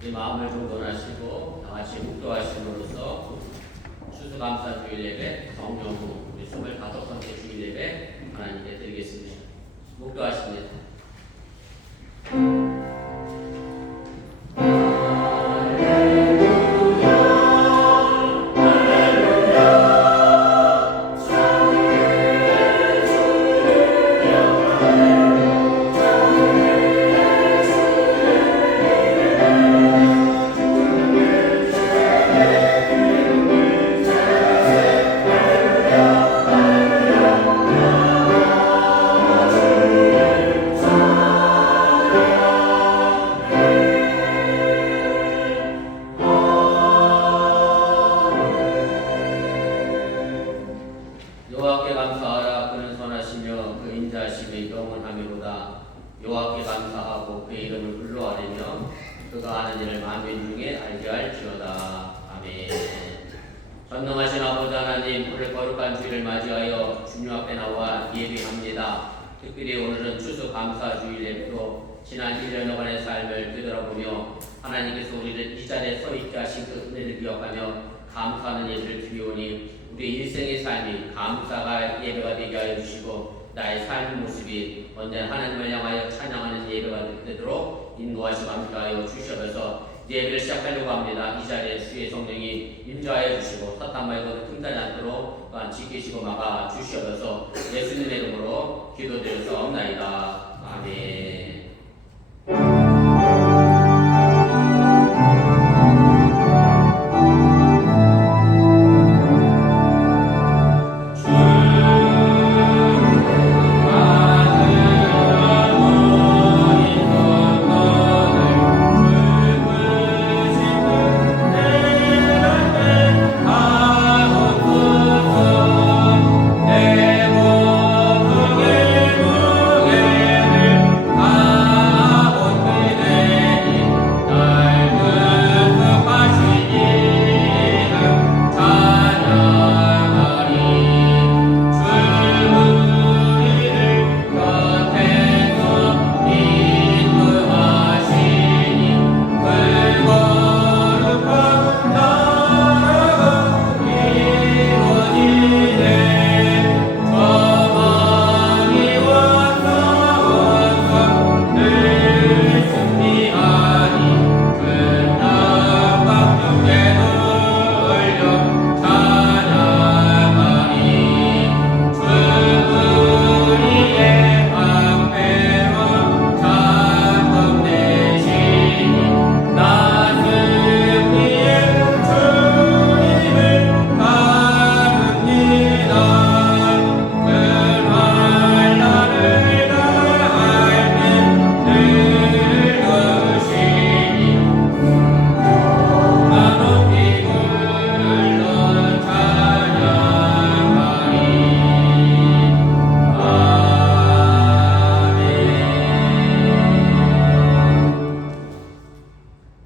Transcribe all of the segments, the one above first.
우리 마음을 정돈하시고 다 같이 묵도하심으로써 추수감사주일 예배 성령후 우리 25번째 주일 예배 하나님께 드리겠습니다. 묵도하십니다. 여호와께 감사하라. 그는 선하시며 그 인자하심이 영원하미로다. 여호와께 감사하고 그의 이름을 불러하리며 그가 하는 일을 만민 중에 알게 할지어다. 아멘. 전능하신 아버지 하나님, 오늘 거룩한 주일을 맞이하여 주님 앞에 나와 예배합니다. 특별히 오늘은 추수감사주일 예배로 지난 1년여간의 삶을 되돌아보며 하나님께서 우리를 이 자리에 서 있게 하신 그 은혜를 기억하며 감사하는 예배를 드리오니 우리 일생의 삶이 감사가 예배가 되게 하여 주시고 나의 삶의 모습이 언제나 하나님을 향하여 찬양하는 예배가 되도록 인도하시고 함께하여 주시옵소서. 예배를 시작하려고 합니다. 이 자리에 주의 성령이 임재하여 주시고 사탄마이고 틈타지 않도록 또한 지키시고 막아 주시옵소서. 예수님의 이름으로 기도드려서옵나이다. 아멘.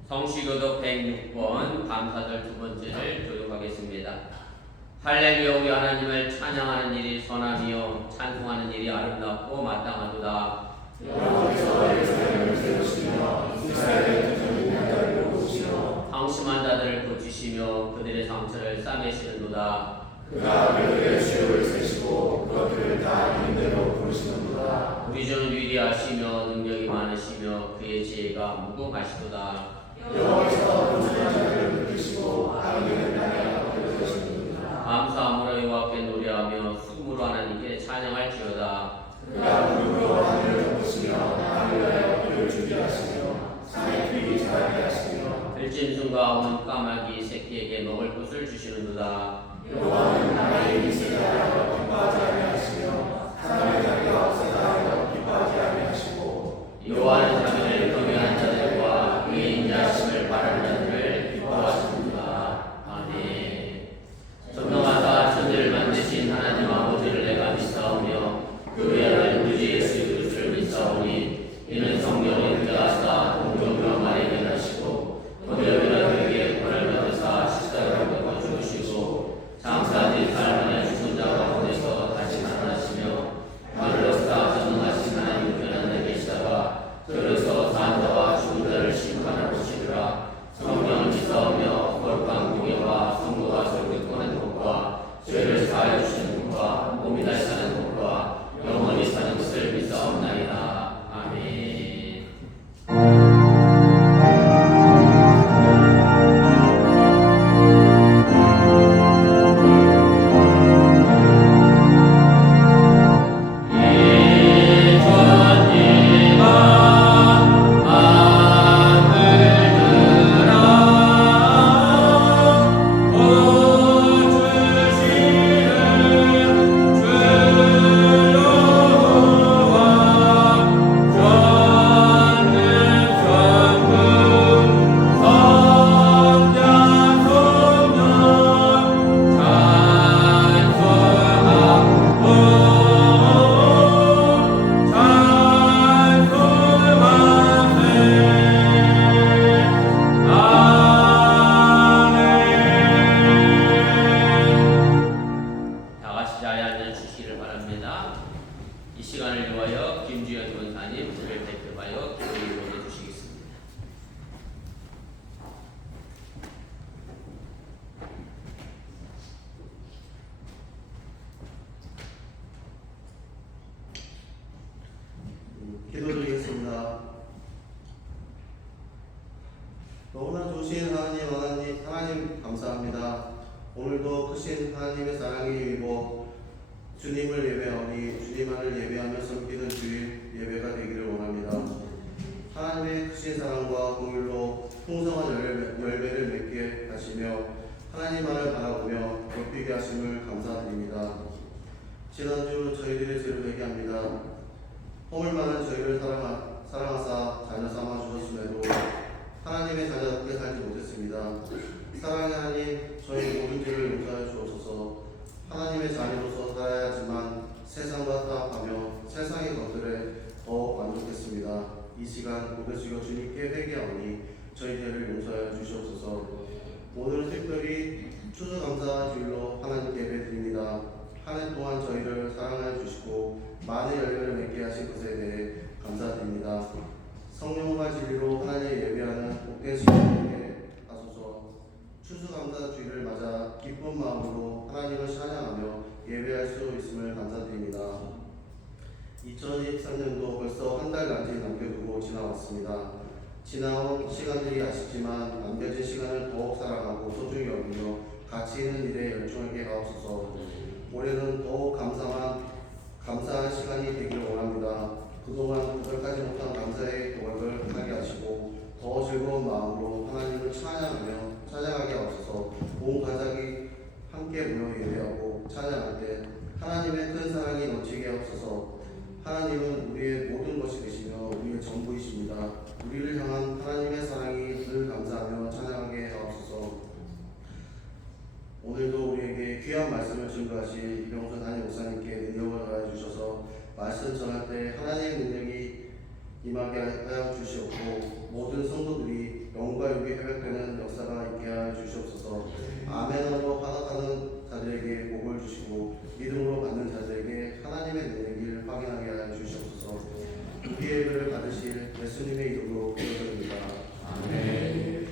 성시교독 106번 감사절 두 번째를 교독하겠습니다. 할렐루야. 우리 하나님을 찬양하는 일이 선하며 찬송하는 일이 아름답고 마땅하도다. 여호와께서 예루살렘을 세우시며 이스라엘의 전능한 자를 보시며 방심한 자들을 고치시며 그들의 상처를 싸매시는도다. 그가 그들의 죄를 세시고 그것들을 다 이름대로 부르시는도다. 우리 주는 위대하시며 능력이 많으시며 그의 지혜가 무궁하시도다. 여호와께서 분주한 자들을 붙드시고 악인은 땅에 엎드려지시는도다. 감사함으로 여호와께 노래하며 수금으로 하나님께 찬양할지어다. 그가 무릎으로 하늘을 덮으시며 땅을 위하여 불을 준비하시며 산에 풀이 자라게 하시며 들짐승과 온 까마귀 새끼에게 먹을 것을 주시는도다. 여호와는 나의 인생에 하여 기뻐하지 아니하시며 사람의 자리가 없어다 하여 기뻐하지 아니하시고 여호와는 자기를 경외하는 자들과 그의 인자하심을 바라는 자들을 기뻐하시는도다. 아멘. 전능하사 천지를 만드신 하나님 아버지를 내가 믿사오며 그의 아들 우리 예수 그리스도를 믿사오니 이는 성령의 위대하사 동정으로 말해결하시고 거듭나 그에게 권을 받으사 십자가를 걷고 죽으시고 장사된 삶 안에 죽은 자 가운데서 다시 살아나시고 너무나 좋으신 하나님 감사합니다. 오늘도 크신 하나님의 사랑에 힘입어 주님을 예배하니 주님만을 예배하며 섬기는 주일 예배가 되기를 원합니다. 하나님의 크신 사랑과 공율로 풍성한 열매를 맺게 하시며 하나님만을 바라보며 높이게 하심을 감사드립니다. 지난주 저희들의 죄를 회개합니다. 허물 많은 저희를 사랑하사 자녀 삼아 주셨음에도 하나님의 자녀답게 살지 못했습니다. 사랑의 하나님, 저희 모든 죄를 용서하여 주옵소서. 하나님의 자녀로서 살아야지만 세상과 타협하며 세상의 것들에 더욱 만족했습니다. 이 시간 고개 숙여 주님께 회개하오니 저희 죄를 용서하여 주시옵소서. 오늘은 특별히 추수감사주일로 하나님께 예배드립니다. 한 해 동안 저희를 사랑하여 주시고 많은 열매를 맺게 하신 것에 대해 감사드립니다. 성령과 진리로 하나님을 예배하는 복된 시간 되게 하소서. 추수감사주일을 맞아 기쁜 마음으로 하나님을 찬양하며 예배할 수 있음을 감사드립니다. 2023년도 벌써 한 달 남짓 남겨두고 지나왔습니다. 지나온 시간들이 아쉽지만 남겨진 시간을 더욱 사랑하고 소중히 여기며 가치 있는 일에 열중하게 하옵소서. 올해는 더욱 감사한 시간이 되기를 원합니다. 그동안 고백하지 못한 감사의 고백을 하게 하시고 더 즐거운 마음으로 하나님을 찬양하게 하옵소서. 온 가족이 함께 모여 예배하고 찬양할 때 하나님의 큰 사랑이 넘치게 하옵소서. 하나님은 우리의 모든 것이 되시며 우리의 전부이십니다. 우리를 향한 하나님의 사랑이 늘 감사하며 찬양하게 하옵소서. 오늘도 우리에게 귀한 말씀을 증거하신 이병수 담임 목사님께 능력을 더해 주셔서 말씀 전할 때 하나님의 능력이 임하게 하여 주시옵고 모든 성도들이 영과 육이 회복되는 역사가 있게 하여 주시옵소서. 아멘으로 화답하는 자들에게 복을 주시고 믿음으로 받는 자들에게 하나님의 능력을 확인하게 하여 주시옵소서. 우리의 예배를 받으실 예수님의 이름으로 기도드립니다. 아멘.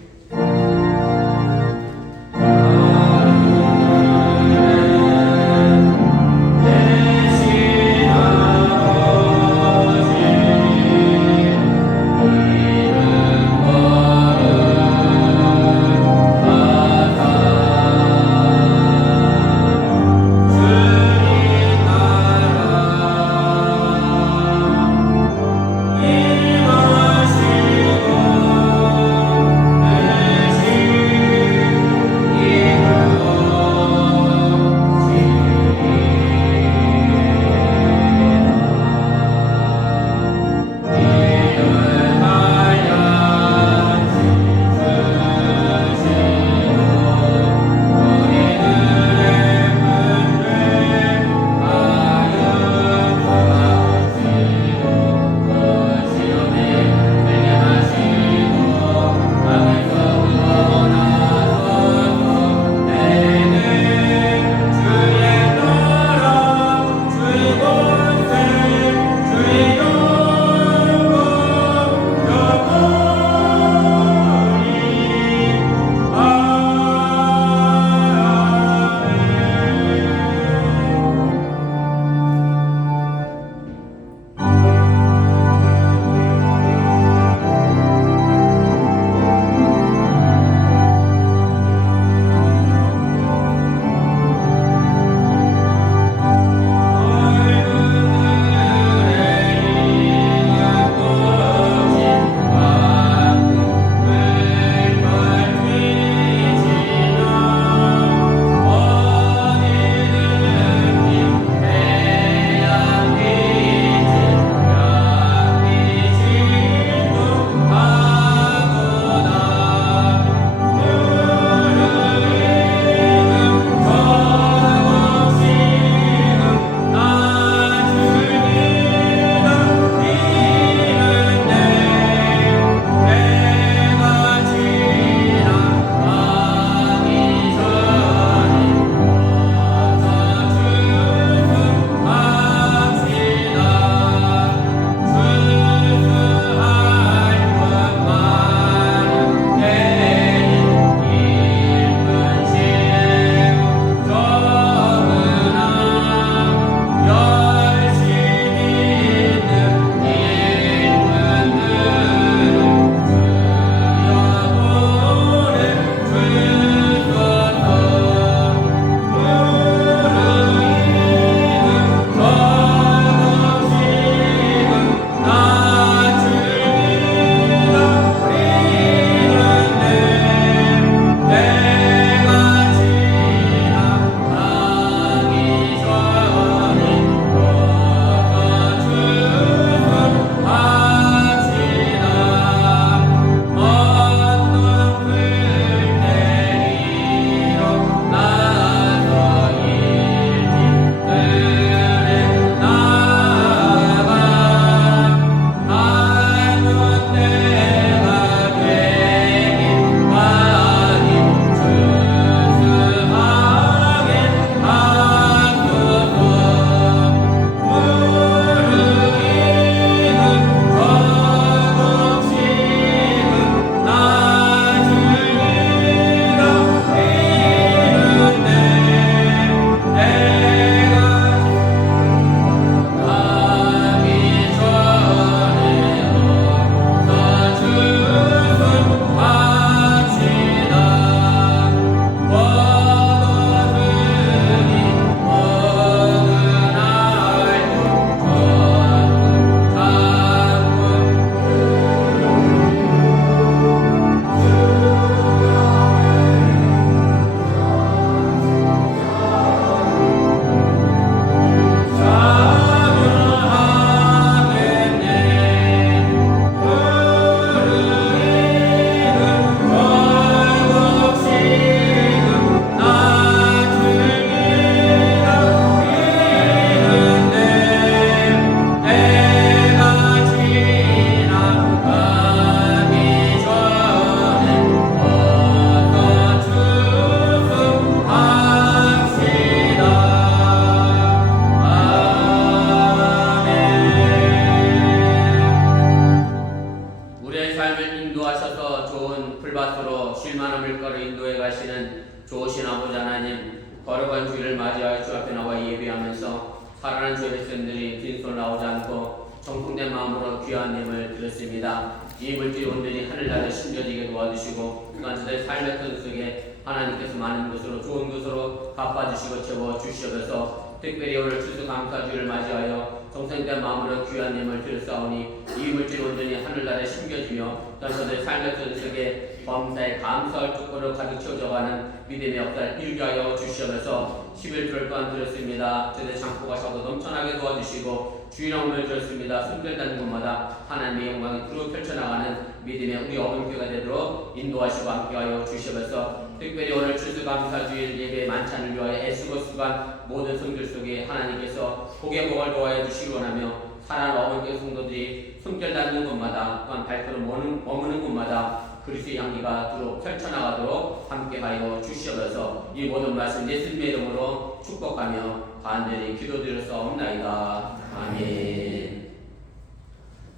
자신을 인도하셔서 좋은 풀밭으로 쉴만한 물가로 인도해 가시는 좋으신 아버지 하나님, 거룩한 주일을 맞이하여 주 앞에 나와 예배하면서 살아난 주의 백성들이 빈손 나오지 않고 정통된 마음으로 귀한 님을 드렸습니다. 이 물질이 온전히 하늘나라에 심겨지게 도와주시고 그간 저들의 삶의 큰 속에 하나님께서 많은 것으로 좋은 것으로 갚아주시고 채워주시옵소서. 특별히 오늘 추수감사주일을 맞이하여 정성된 마음으로 귀한 님을 드렸사오니 이 물질이 온전히 하늘나라에 심겨지며 또한 저들의 삶의 큰 속에 범사에 감사할 축복으로 가득 채워져가는 믿음의 역사를 이루게 하여 주시옵소서. 11주를 또한 드렸습니다. 저들의 창고가 셔도 넘쳐나게 도와주시고 주일왕을 드렸습니다. 순결된 곳마다 하나님의 영광이 두루 펼쳐나가는 믿음의 우리 어른교가 되도록 인도하시고 함께하여 주시옵소서. 특별히 오늘 추수감사주일 예배 만찬을 위하여 애쓰고 수고한 모든 성들 속에 하나님께서 복의 복을 도하여 주시기 원하며 사랑하는 어머니께 성도들이 손길 닿는 곳마다 또한 발걸음 머무는 곳마다 그리스도의 향기가 두루 펼쳐나가도록 함께하여 주시옵소서. 이 모든 말씀 예수님의 이름으로 축복하며 간절히 기도드렸사옵나이다. 아멘.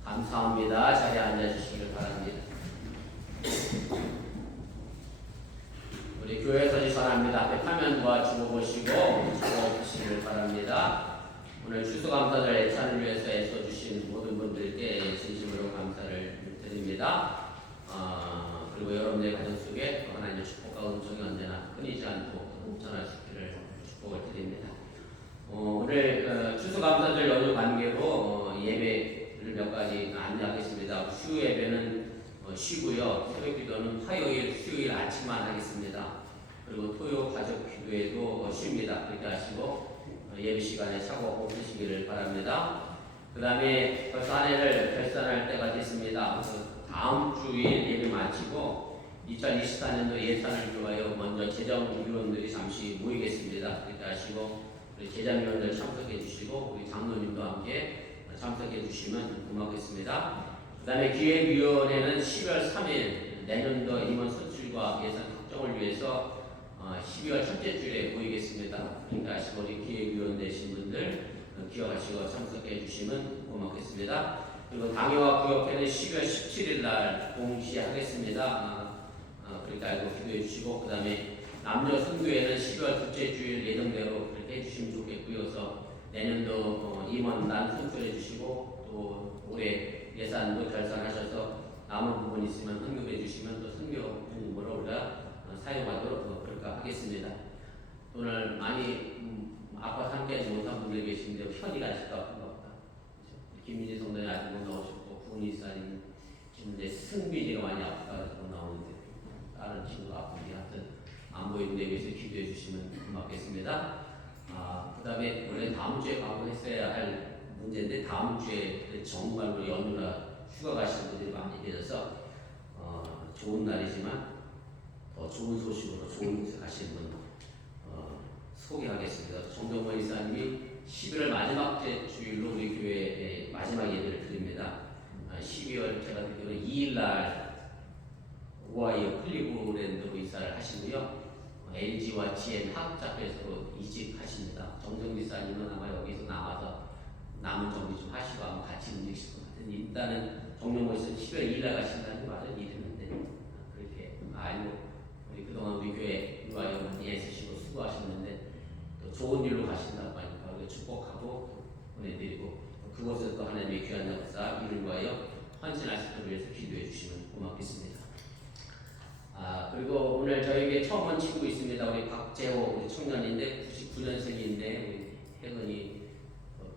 감사합니다. 자리에 앉아주시길 바랍니다. 우리 교회에서 전합니다. 앞에 화면과 적어보시고 적어주시길 바랍니다. 오늘 추수감사절 애찬을 위해서 애써주신 모든 분들께 진심으로 감사를 드립니다. 그리고 여러분들의 가정 속에 하나님의 축복과 은총이 언제나 끊이지 않고 넘쳐날 수 있기를 축복을 드립니다. 오늘 추수감사절 연휴 관계로 예배를 몇 가지 안내하겠습니다. 수요 예배는 쉬고요. 새벽 기도는 화요일, 수요일 아침만 하겠습니다. 그리고 토요 가족 기도회도 쉽니다. 그렇게 하시고 예배 시간에 차고 꼭 드시기를 바랍니다. 그 다음에 벌써 한 해를 결산할 때가 됐습니다. 다음 주일 예배 마치고 2024년도 예산을 위하여 먼저 재정위원들이 잠시 모이겠습니다. 그렇게 하시고 우리 재정위원들 참석해 주시고 우리 장로님도 함께 참석해 주시면 고맙겠습니다. 그 다음에 기획위원회는 10월 3일 내년도 임원 선출과 예산 확정을 위해서 12월 첫째 주일에 모이겠습니다. 그러니까 하시고 우리 기획위원 되신 분들 기억하시고 참석해 주시면 고맙겠습니다. 그리고 당회와 구역회는 12월 17일 날 공시하겠습니다. 그렇게 알고 기도해 주시고 그 다음에 남녀 선교회는 12월 둘째 주일 예정대로 그렇게 해주시면 좋겠고요. 그래서 내년도 임원단 선출해 주시고 또 올해 예산도 결산하셔서 남은 부분 있으면 헌금해 주시면 또 선교 부문으로 우리가 사용하도록 그렇게 하겠습니다. 오늘 많이 아파 함께하지 못한 분들 계신데 편히 가실까 아픈가 김민지 성도님 아직 못 나오셨고 구은희 사님 지금 이제 승비지가 많이 아파가지고 나오는데 다른 친구가 아픈데 하여튼 안 보이는데 위해서 기도해 주시면 고맙겠습니다. 그 다음에 원래 다음 주에 방문했어야 할 문제인데 다음 주에 정말로 연휴나 휴가 가시는 분들이 많이 계셔서 좋은 날이지만 더 좋은 소식으로 좋은 곳에 가시는 분 소개하겠습니다. 정동원 이사님이 11월 마지막 주일로 우리 교회에 마지막 예배를 드립니다. 12월 제가 듣기로 2일날 오하이오 클리브랜드로 이사를 하시고요. LG와 GM 학자회사로 이직하십니다. 정정 지사님은 아마 여기서 남아서 남은 정리 좀 하시고 아마 같이 움직이실 것 같은데 일단은 정명호 씨는 10월 2일날 가신다는 말은 이랬는데 그렇게 알고 우리 그동안 우리 교회 위하여 많이 애쓰시고 수고하셨는데 또 좋은 일로 가신다고 하니까 우리가 축복하고 보내드리고 그곳에서 또 하나님의 귀한 역사 이를 위하여 헌신하실 것 위해서 기도해 주시면 고맙겠습니다. 그리고 오늘 저에게 처음 온 친구 있습니다. 우리 박재호 우리 청년인데 99년생인데 우리 혜은이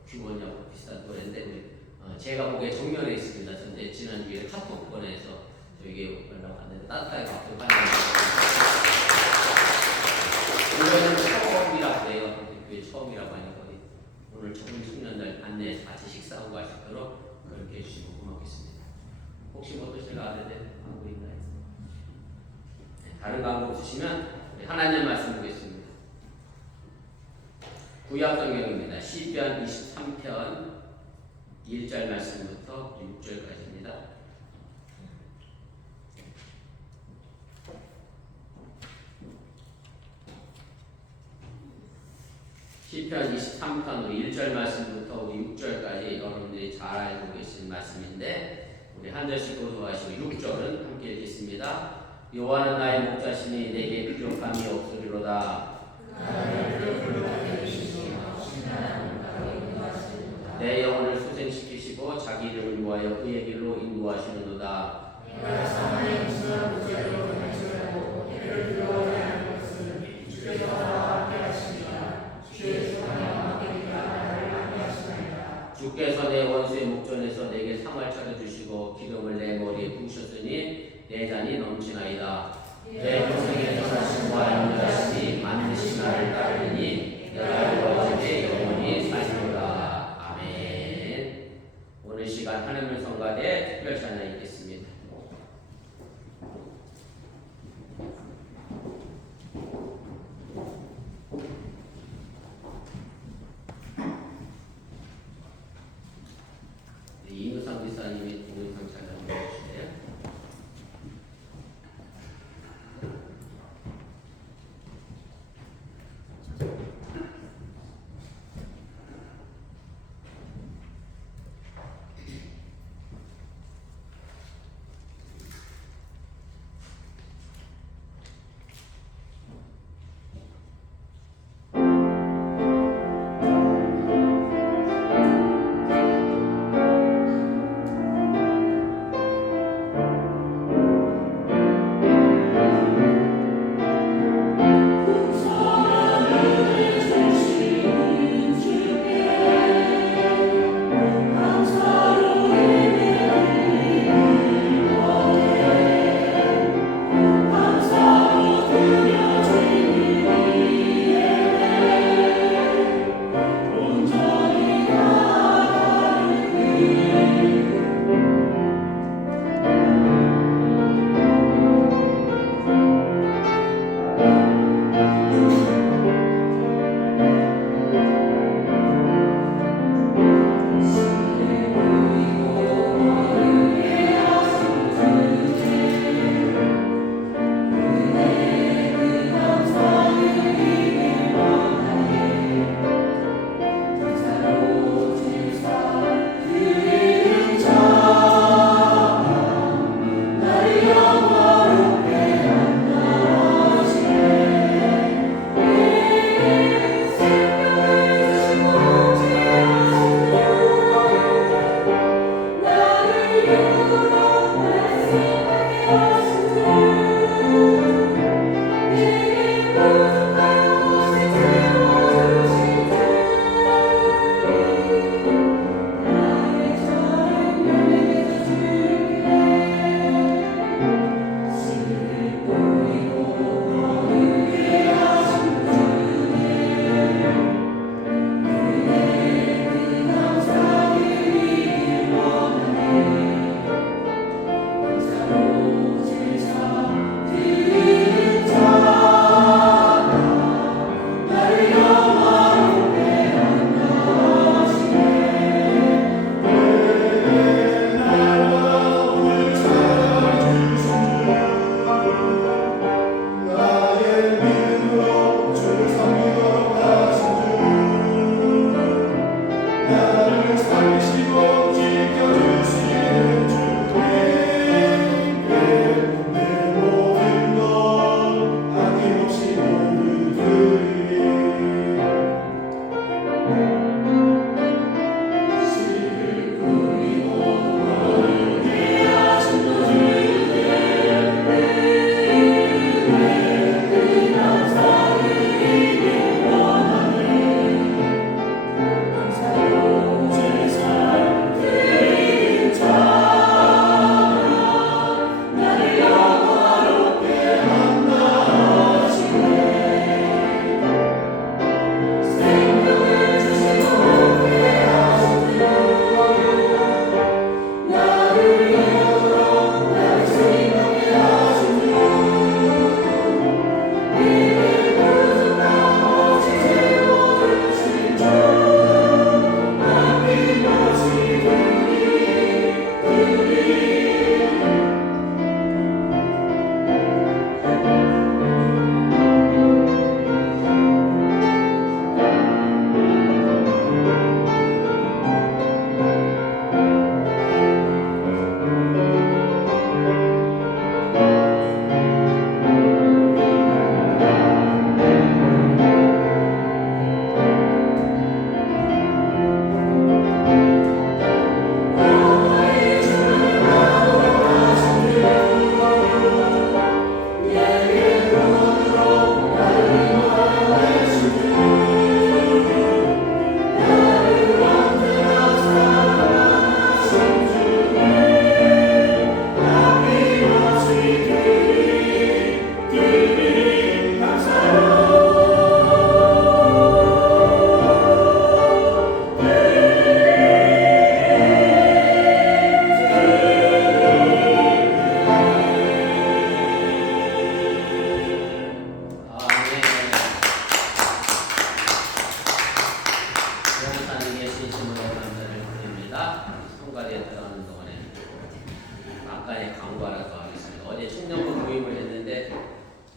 규원이하고 비슷한 또래인데 우리 제가 보기에 정면에 있습니다. 근데 지난주에 카톡 보내서 저에게 연락 왔는데 따뜻하게 박수 환영합니다. 오늘은 처음이라고 해요. 교회 처음이라고 하니까 오늘 좋은 청년들 안내해서 같이 식사하고 가시도록 그렇게 해주시면 고맙겠습니다. 혹시 뭐 또 제가 안 해도 광고 있나요? 다른 광고 없으시면 하나님 말씀 보겠습니다. 구약 성경입니다. 시편 23편 1절 말씀부터 6절까지입니다. 시편 23편 1절 말씀부터 6절까지 여러분들이 잘 알고 계신 말씀인데 우리 우리 한 절씩 교도하시고 6절은 함께 읽겠습니다. 여호와는 나의 목자시니 내게 부족함이 없으리로다. 내 영혼을 소생시키시고 자기 이름을 위하여 그의 길로 인도하시는도다. 주께서 내 원수의 목전에서 내게 상을 차려주시고 기름을 내 머리에 부으셨으니 내 잔이 넘치나이다. 내 평생에 선하심과 양자하시니 반드시 나를 따르니 내가 이루어지되 영원히 살리로다. 아멘. 오늘 시간 하나님의 성가대 특별 찬양 있겠습니다. 이무상 기사님이 동영상 촬영 해주세요.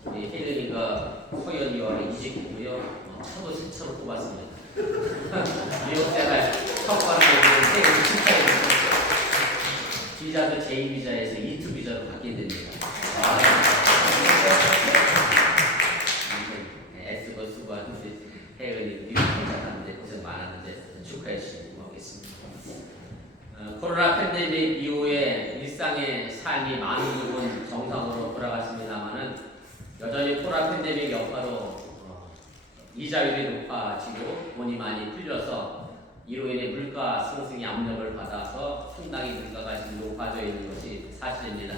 우리 혜린이가 서연이와 이직했고요. 차도 새 차로 뽑았습니다. 미국 생활 첫 번째 세금 축하해드립니다. 비자도 제2비자에서 E2 비자로 바뀌게 됩니다. 애쓰고 수고하는데 혜은이 미국 공작하는데 고생 많았는데 축하해 주시기 바라겠습니다. 코로나 팬데믹 이후에 일상의 삶이 많은 부분 정상으로 돌아갔습니다만은 여전히 코로나 팬데믹 여파로 이자율이 높아지고 돈이 많이 풀려서 이로 인해 물가 상승의 압력을 받아서 상당히 물가가 지금 높아져 있는 것이 사실입니다.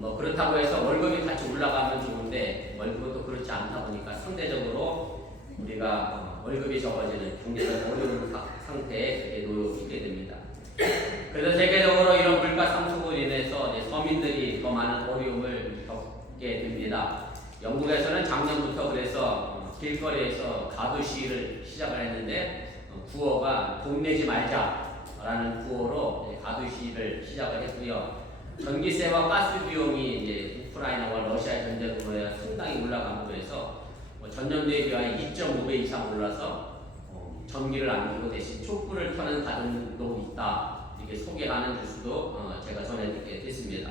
그렇다고 해서 월급이 같이 올라가면 좋은데 월급은 또 그렇지 않다 보니까 상대적으로 우리가 월급이 적어지는 경제적 어려운 상태에 놓이게 됩니다. 그래서 세계적으로 이런 물가 상승으로 인해서 서민들이 더 많은 어려움을 겪게 됩니다. 영국에서는 작년부터 그래서 길거리에서 가두 시위를 시작을 했는데 구호가 돈 내지 말자라는 구호로 가두 시위를 시작을 했고요. 전기세와 가스 비용이 이제 우크라이나와 러시아 전쟁으로 해서 상당히 올라감으로 해서 전년도에 비하여 2.5배 이상 올라서 전기를 안 켜고 대신 촛불을 켜는 가정도 있다. 이렇게 소개하는 뉴스도 제가 전해드리게 됐습니다.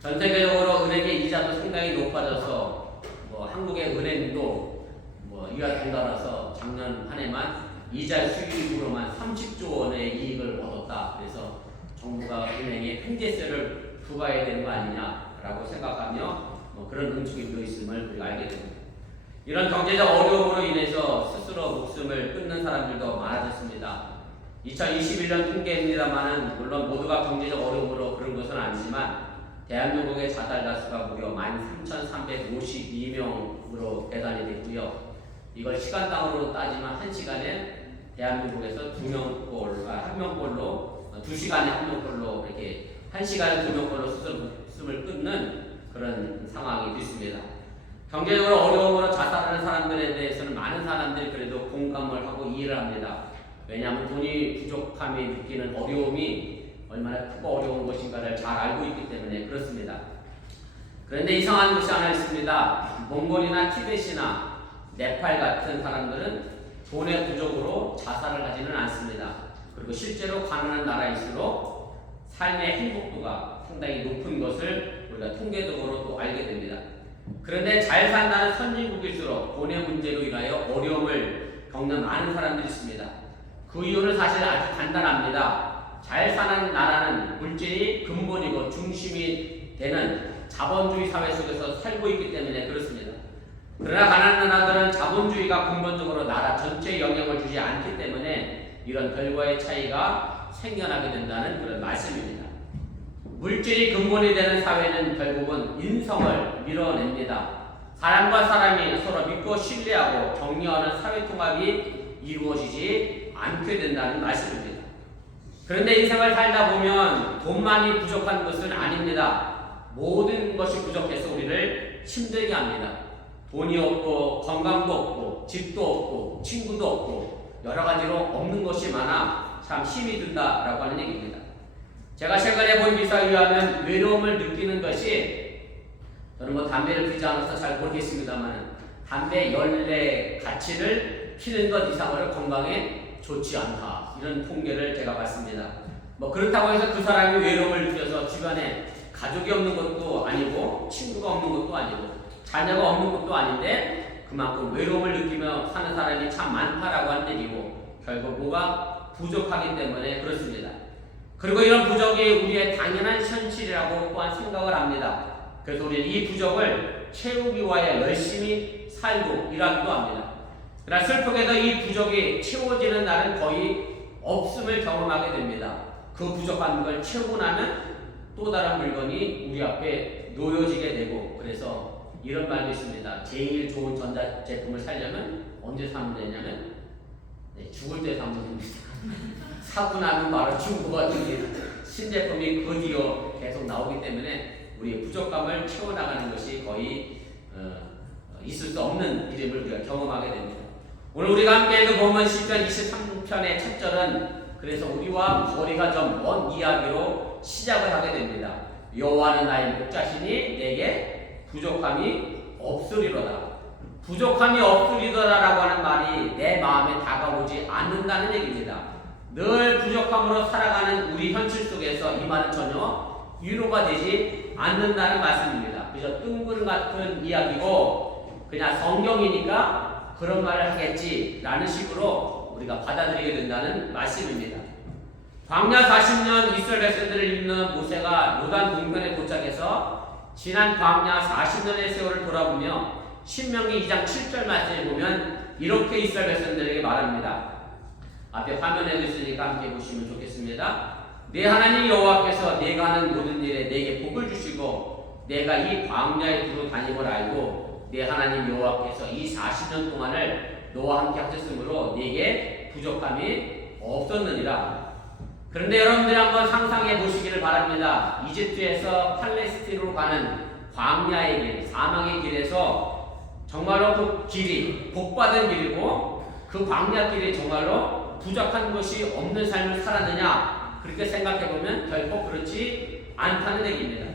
전 세계적으로 은행의 이자도 상당히 높아져서 한국의 은행도 이와 달라서 작년 한 해만 이자 수익으로만 30조 원의 이익을 얻었다. 그래서 정부가 은행에 횡재세를 부과해야 되는 거 아니냐라고 생각하며 그런 움직임도 있음을 우리가 알게 됩니다. 이런 경제적 어려움으로 인해서 스스로 목숨을 끊는 사람들도 많아졌습니다. 2021년 통계입니다만은 물론 모두가 경제적 어려움으로 그런 것은 아니지만 대한민국의 자살자 수가 무려 13,352명으로 계산이 됐고요. 이걸 시간당으로 따지면 1시간에 대한민국에서 1명꼴로 2시간에 1명꼴로 이렇게 1시간에 2명꼴로 목숨을 끊는 그런 상황이 됐습니다. 경제적으로 어려움으로 자살하는 사람들에 대해서는 많은 사람들이 그래도 공감을 하고 이해를 합니다. 왜냐하면 돈이 부족함에 느끼는 어려움이 얼마나 크고 어려운 것인가를 잘 알고 있기 때문에 그렇습니다. 그런데 이상한 것이 하나 있습니다. 몽골이나 티벳이나 네팔 같은 사람들은 돈의 부족으로 자살을 하지는 않습니다. 그리고 실제로 가난한 나라일수록 삶의 행복도가 상당히 높은 것을 우리가 통계적으로 또 알게 됩니다. 그런데 잘 산다는 선진국일수록 돈의 문제로 인하여 어려움을 겪는 많은 사람들이 있습니다. 그 이유는 사실 아주 간단합니다. 잘 사는 나라는 물질이 근본이고 중심이 되는 자본주의 사회 속에서 살고 있기 때문에 그렇습니다. 그러나 가난한 나라들은 자본주의가 근본적으로 나라 전체에 영향을 주지 않기 때문에 이런 결과의 차이가 생겨나게 된다는 그런 말씀입니다. 물질이 근본이 되는 사회는 결국은 인성을 밀어냅니다. 사람과 사람이 서로 믿고 신뢰하고 격려하는 사회통합이 이루어지지 않게 된다는 말씀입니다. 그런데 인생을 살다 보면 돈만이 부족한 것은 아닙니다. 모든 것이 부족해서 우리를 힘들게 합니다. 돈이 없고 건강도 없고 집도 없고 친구도 없고 여러 가지로 없는 것이 많아 참 힘이 든다라고 하는 얘기입니다. 제가 최근에 본 기사에 의하면 외로움을 느끼는 것이 저는 담배를 피지 않아서 잘 모르겠습니다만 담배 연례 가치를 피는 것 이상으로 건강에 좋지 않다. 이런 통계를 제가 봤습니다. 그렇다고 해서 그 사람이 외로움을 느껴서 주변에 가족이 없는 것도 아니고 친구가 없는 것도 아니고 자녀가 없는 것도 아닌데 그만큼 외로움을 느끼며 사는 사람이 참 많다라고 하는 얘기고 결국 뭐가 부족하기 때문에 그렇습니다. 그리고 이런 부족이 우리의 당연한 현실이라고 또한 생각을 합니다. 그래서 우리는 이 부족을 채우기 위하여 열심히 살고 일하기도 합니다. 그러나 슬프게도 이 부족이 채워지는 날은 거의 없음을 경험하게 됩니다. 그 부족한 걸 채우고 나면 또 다른 물건이 우리 앞에 놓여지게 되고 그래서 이런 말도 있습니다. 제일 좋은 전자제품을 사려면 언제 사면 되냐면 죽을 때 사면 됩니다. 사고 나면 바로 중고가 됩니다. 신제품이 그 뒤로 계속 나오기 때문에 우리의 부족감을 채워나가는 것이 거의 있을 수 없는 일임을 우리가 경험하게 됩니다. 오늘 우리가 함께 읽어보면 시편 23편의 첫 절은 그래서 우리와 거리가 좀 먼 이야기로 시작을 하게 됩니다. 여호와는 나의 목자시니 내게 부족함이 없으리로다. 부족함이 없으리더라라고 하는 말이 내 마음에 다가오지 않는다는 얘기입니다. 늘 부족함으로 살아가는 우리 현실 속에서 이 말은 전혀 위로가 되지 않는다는 말씀입니다. 그래서 뜬구름 같은 이야기고 그냥 성경이니까 그런 말을 하겠지라는 식으로 우리가 받아들이게 된다는 말씀입니다. 광야 40년 이스라엘 백성들을 잇는 모세가 요단 동편에 도착해서 지난 광야 40년의 세월을 돌아보며 신명기 2장 7절 말씀에 보면 이렇게 이스라엘 백성들에게 말합니다. 앞에 화면에 있으니까 함께 보시면 좋겠습니다. 내 하나님 여호와께서 내가 하는 모든 일에 내게 복을 주시고 내가 이 광야에 두루 다님을 알고 내 하나님 여호와께서 이 40년 동안을 너와 함께 하셨으므로 내게 부족함이 없었느니라. 그런데 여러분들이 한번 상상해 보시기를 바랍니다. 이집트에서 팔레스틴으로 가는 광야의 길, 사망의 길에서 정말로 그 길이 복받은 길이고 그 광야 길이 정말로 부족한 것이 없는 삶을 살았느냐, 그렇게 생각해보면 결코 그렇지 않다는 얘기입니다.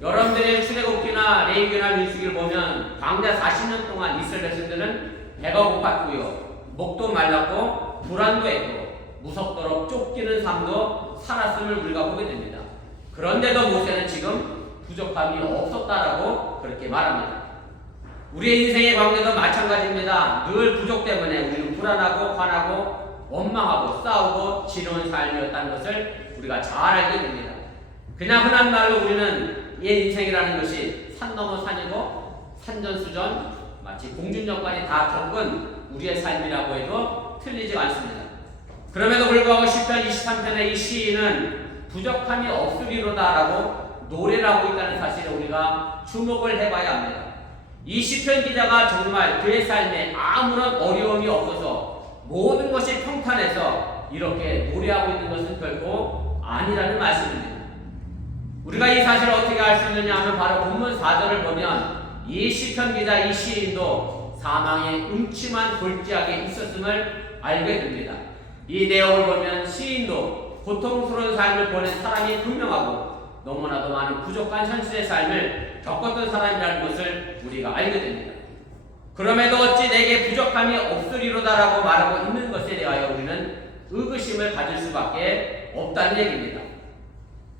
여러분들의 출애굽기나 레위기나 민수기를 보면 광야 40년 동안 이스라엘 백성들은 배가 고팠고요, 목도 말랐고 불안도 했고 무섭도록 쫓기는 삶도 살았음을 우리가 보게 됩니다. 그런데도 모세는 지금 부족함이 없었다라고 그렇게 말합니다. 우리의 인생의 관계도 마찬가지입니다. 늘 부족 때문에 우리는 불안하고 화나고 원망하고 싸우고 지루한 삶이었다는 것을 우리가 잘 알게 됩니다. 그냥 흔한 말로 우리는 이 인생이라는 것이 산 넘어 산이고 산전수전 마치 공중전까지 다 겪은 우리의 삶이라고 해도 틀리지 않습니다. 그럼에도 불구하고 시편 23편의 이 시인은 부족함이 없으리로다라고 노래를 하고 있다는 사실을 우리가 주목을 해봐야 합니다. 이 시편 기자가 정말 그의 삶에 아무런 어려움이 없어서 모든 것이 평탄해서 이렇게 노래하고 있는 것은 결코 아니라는 말씀입니다. 우리가 이 사실을 어떻게 알 수 있느냐 하면 바로 본문 4절을 보면 이 시편 기자 이 시인도 사망의 음침한 골짜기에 있었음을 알게 됩니다. 이 내용을 보면 시인도 고통스러운 삶을 보낸 사람이 분명하고 너무나도 많은 부족한 현실의 삶을 겪었던 사람이라는 것을 우리가 알게 됩니다. 그럼에도 어찌 내게 부족함이 없으리로다라고 말하고 있는 것에 대하여 우리는 의구심을 가질 수밖에 없다는 얘기입니다.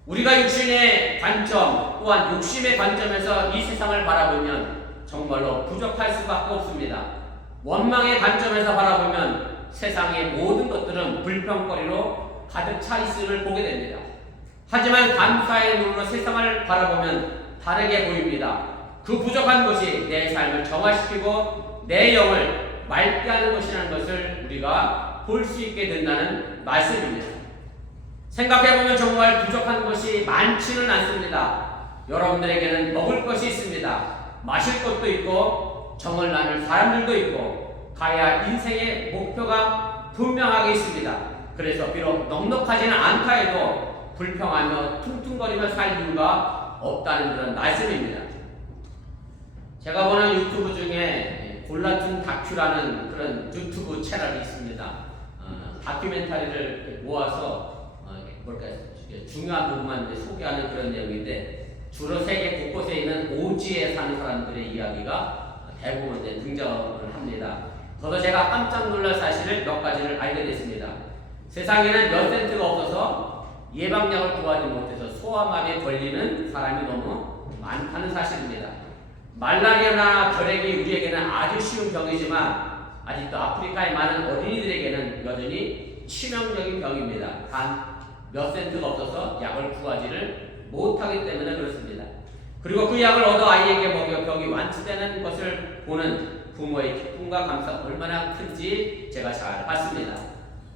우리가 육신의 관점 또한 욕심의 관점에서 이 세상을 바라보면 정말로 부족할 수밖에 없습니다. 원망의 관점에서 바라보면 세상의 모든 것들은 불평거리로 가득 차 있음을 보게 됩니다. 하지만 감사의 눈으로 세상을 바라보면 다르게 보입니다. 그 부족한 것이 내 삶을 정화시키고 내 영을 맑게 하는 것이라는 것을 우리가 볼 수 있게 된다는 말씀입니다. 생각해보면 정말 부족한 것이 많지는 않습니다. 여러분들에게는 먹을 것이 있습니다. 마실 것도 있고 정을 나눌 사람들도 있고 가야 할 인생의 목표가 분명하게 있습니다. 그래서 비록 넉넉하지는 않다 해도 불평하며 퉁퉁거리며 살 이유가 없다는 그런 말씀입니다. 제가 보는 유튜브 중에 골라툰 다큐라는 그런 유튜브 채널이 있습니다. 다큐멘터리를 모아서 중요한 부분만 소개하는 그런 내용인데 주로 세계 곳곳에 있는 오지에 사는 사람들의 이야기가 대부분 등장을 합니다. 저도 제가 깜짝 놀랄 사실을 몇 가지를 알게 됐습니다. 세상에는 몇 센트가 없어서 예방약을 구하지 못해서 소아마비에 걸리는 사람이 너무 많다는 사실입니다. 말라리아나 결핵이 우리에게는 아주 쉬운 병이지만 아직도 아프리카의 많은 어린이들에게는 여전히 치명적인 병입니다. 단 몇 센트가 없어서 약을 구하지를 못하기 때문에 그렇습니다. 그리고 그 약을 얻어 아이에게 먹여 병이 완치되는 것을 보는 부모의 기쁨과 감사가 얼마나 큰지 제가 잘 봤습니다.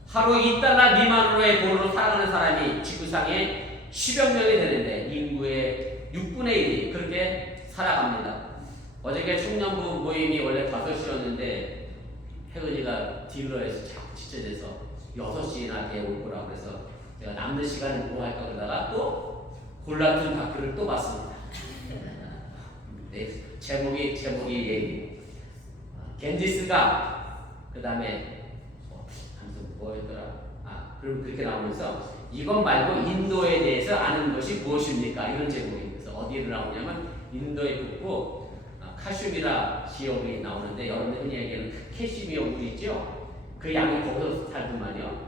하루 2달러 미만으로의 돈으로 살아가는 사람이 지구상에 10여 명이 되는데 인구의 6분의 1이 그렇게 살아갑니다. 어저께 청년부 모임이 원래 5시였는데 혜은이가 딜러에서 자꾸 지체돼서 6시나 돼 올 거라고 그래서 제가 남는 시간에 뭐 할까 그러다가 또 골라툰 다큐를 또 봤습니다. 네, 제목이 겐지스가 그 다음에 뭐였더라? 그럼 그렇게 나오면서 이것 말고 인도에 대해서 아는 것이 무엇입니까? 이런 제목이. 그래서 어디를 나오냐면 인도의 북부 카슈미라 지역이 나오는데 여러분들 흔히 얘기하는 캐시미어 물 있죠? 그 양이 거기서 살더만요.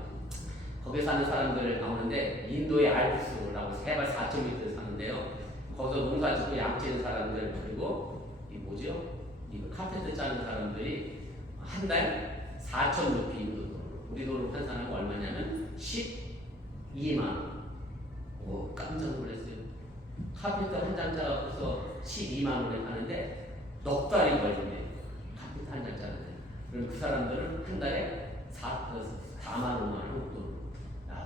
거기 사는 사람들 나오는데 인도의 알프스라고 해발 4,000m 사는데요. 거기서 농사 짓고 양 찌는 사람들 그리고 이 뭐죠? 이 카페트 짜는 사람들이 한 달 4,000 루피 인도 돈. 우리 돈으로 환산하면 얼마냐면 12만 원. 오, 깜짝 놀랐어요. 카페트 한 장 짜서 12만 원에 파는데 넉 달이 걸리네. 카페트 한 장 짜는데. 그럼 그 사람들은 한 달에 4만 5만 원 돈.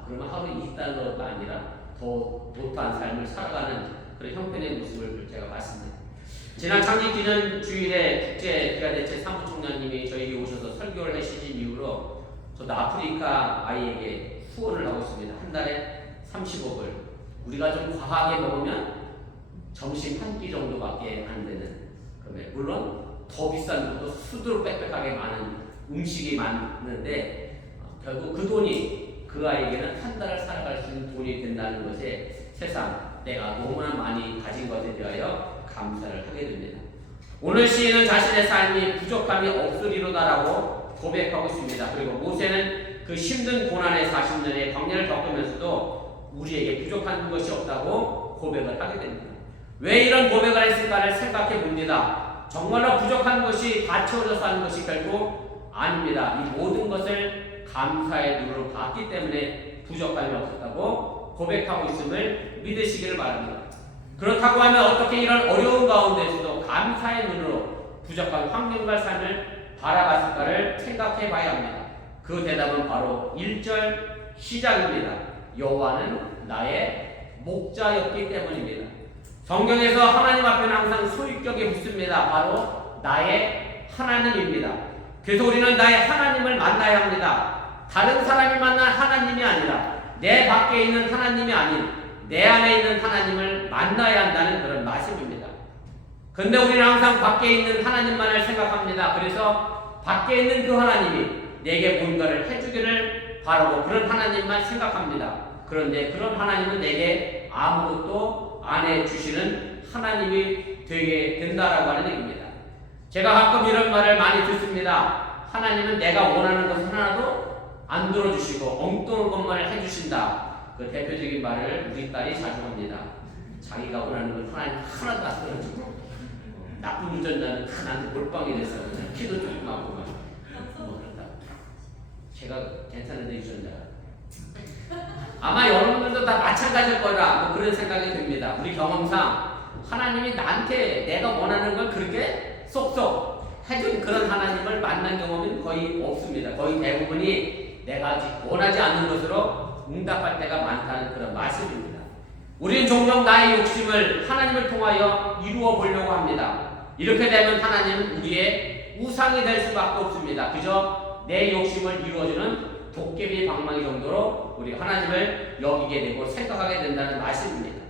그러면 하루 20달러가 아니라 더 못한 삶을 살아가는 그런 형편의 모습을 제가 봤습니다. 지난 창립기념 주일에 국제기아대체 사무총장님이 저에게 오셔서 설교를 하시신 이후로 저도 아프리카 아이에게 후원을 하고 있습니다. 한 달에 30억을 우리가 좀 과하게 먹으면 점심 한 끼 정도밖에 안 되는, 그러면 물론 더 비싼 것도 수두룩 빽빽하게 많은 음식이 많은데 결국 그 돈이 그 아이에게는 한 달을 살아갈 수 있는 돈이 된다는 것에 세상 내가 너무나 많이 가진 것에 대하여 감사를 하게 됩니다. 오늘 시인은 자신의 삶이 부족함이 없으리로다라고 고백하고 있습니다. 그리고 모세는 그 힘든 고난의 40년의 광야를 겪으면서도 우리에게 부족한 것이 없다고 고백을 하게 됩니다. 왜 이런 고백을 했을까를 생각해 봅니다. 정말로 부족한 것이 다 채워져서 하는 것이 결국 아닙니다. 이 모든 것을 감사의 눈으로 봤기 때문에 부족함이 없었다고 고백하고 있음을 믿으시기를 바랍니다. 그렇다고 하면 어떻게 이런 어려운 가운데서도 감사의 눈으로 부족한 환경과 삶을 바라봤을까를 생각해 봐야 합니다. 그 대답은 바로 1절 시작입니다. 여호와는 나의 목자였기 때문입니다. 성경에서 하나님 앞에는 항상 소유격이 붙습니다. 바로 나의 하나님입니다. 그래서 우리는 나의 하나님을 만나야 합니다. 다른 사람이 만난 하나님이 아니라 내 밖에 있는 하나님이 아닌 내 안에 있는 하나님을 만나야 한다는 그런 말씀입니다. 그런데 우리는 항상 밖에 있는 하나님만을 생각합니다. 그래서 밖에 있는 그 하나님이 내게 뭔가를 해주기를 바라고 그런 하나님만 생각합니다. 그런데 그런 하나님은 내게 아무것도 안 해주시는 하나님이 되게 된다라고 하는 얘기입니다. 제가 가끔 이런 말을 많이 듣습니다. 하나님은 내가 원하는 것을 하나도 안 들어주시고 엉뚱한 것만 해주신다. 그 대표적인 말을 우리 딸이 자주 합니다. 자기가 원하는 걸 하나님 하나도 안 들어주고 나쁜 유전자는 하나도 몰빵이 돼서 키도 조그맣고 뭐 그런다. 제가 괜찮은데 유전자가 아마 여러분들도 다 마찬가지일 거라 뭐 그런 생각이 듭니다. 우리 경험상 하나님이 나한테 내가 원하는 걸 그렇게 쏙쏙 해준 그런 하나님을 만난 경험은 거의 없습니다. 거의 대부분이 내가 아직 원하지 않는 것으로 응답할 때가 많다는 그런 말씀입니다. 우리는 종종 나의 욕심을 하나님을 통하여 이루어 보려고 합니다. 이렇게 되면 하나님은 우리의 우상이 될 수밖에 없습니다. 그저 내 욕심을 이루어주는 도깨비 방망이 정도로 우리 하나님을 여기게 되고 생각하게 된다는 말씀입니다.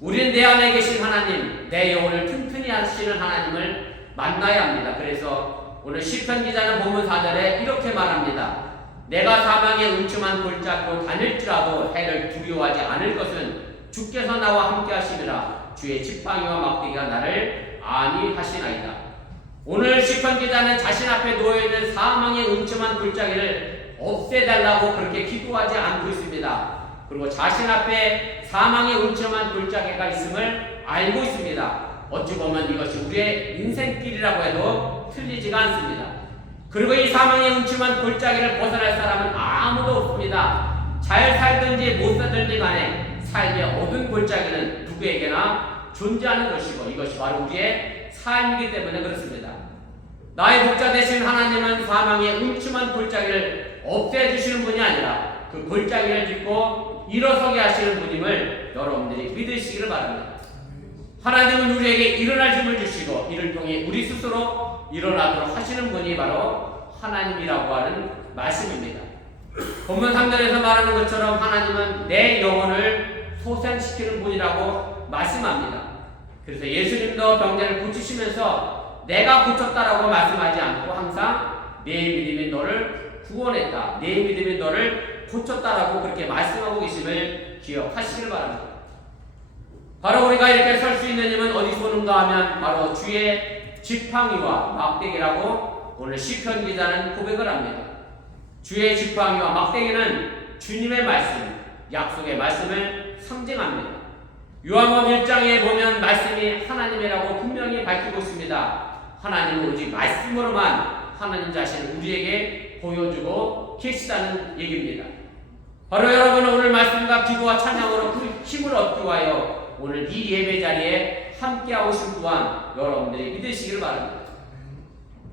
우리는 내 안에 계신 하나님, 내 영혼을 튼튼히 하시는 하나님을 만나야 합니다. 그래서 오늘 시편 기자는 본문 4절에 이렇게 말합니다. 내가 사망의 음침한 골짜기로 다닐지라도 해를 두려워하지 않을 것은 주께서 나와 함께 하심이라 주의 지팡이와 막대기가 나를 안위하시나이다. 오늘 시편 기자는 자신 앞에 놓여있는 사망의 음침한 골짜기를 없애달라고 그렇게 기도하지 않고 있습니다. 그리고 자신 앞에 사망의 음침한 골짜기가 있음을 알고 있습니다. 어찌 보면 이것이 우리의 인생길이라고 해도 틀리지가 않습니다. 그리고 이 사망의 음침한 골짜기를 벗어날 사람은 아무도 없습니다. 잘 살든지 못 살든지 간에 삶의 어두운 골짜기는 누구에게나 존재하는 것이고 이것이 바로 우리의 삶이기 때문에 그렇습니다. 나의 목자 되신 하나님은 사망의 음침한 골짜기를 없애주시는 분이 아니라 그 골짜기를 딛고 일어서게 하시는 분임을 여러분들이 믿으시기를 바랍니다. 하나님은 우리에게 일어날 힘을 주시고 이를 통해 우리 스스로 일어나도록 하시는 분이 바로 하나님이라고 하는 말씀입니다. 본문 3절에서 말하는 것처럼 하나님은 내 영혼을 소생시키는 분이라고 말씀합니다. 그래서 예수님도 병자를 고치시면서 내가 고쳤다라고 말씀하지 않고 항상 내 믿음이 너를 구원했다, 내 믿음이 너를 고쳤다라고 그렇게 말씀하고 계심을 기억하시길 바랍니다. 바로 우리가 이렇게 설 수 있는 힘은 어디서 오는가 하면 바로 주의 지팡이와 막대기라고 오늘 시편 기자는 고백을 합니다. 주의 지팡이와 막대기는 주님의 말씀, 약속의 말씀을 상징합니다. 요한복음 1장에 보면 말씀이 하나님이라고 분명히 밝히고 있습니다. 하나님은 오직 말씀으로만 하나님 자신을 우리에게 보여주고 계시다는 얘기입니다. 바로 여러분은 오늘 말씀과 기도와 찬양으로 그 힘을 얻기 위하여 오늘 이 예배 자리에 함께하고 싶은 또한 여러분들이 믿으시기를 바랍니다.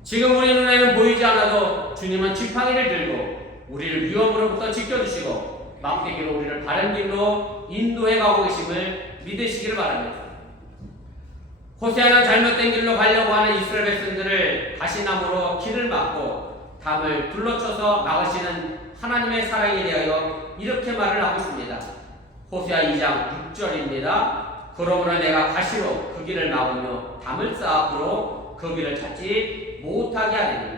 지금 우리 눈에는 보이지 않아도 주님은 지팡이를 들고 우리를 위험으로부터 지켜주시고 막대기로 우리를 바른 길로 인도해 가고 계심을 믿으시기를 바랍니다. 호세아는 잘못된 길로 가려고 하는 이스라엘 백성들을 가시나무로 길을 막고 담을 둘러쳐서 막으시는 하나님의 사랑에 대하여 이렇게 말을 하고 있습니다. 호세아 2장 6절입니다. 그러므로 내가 가시로 그 길을 막으며 담을 쌓고 그 길을 찾지 못하게 하리니.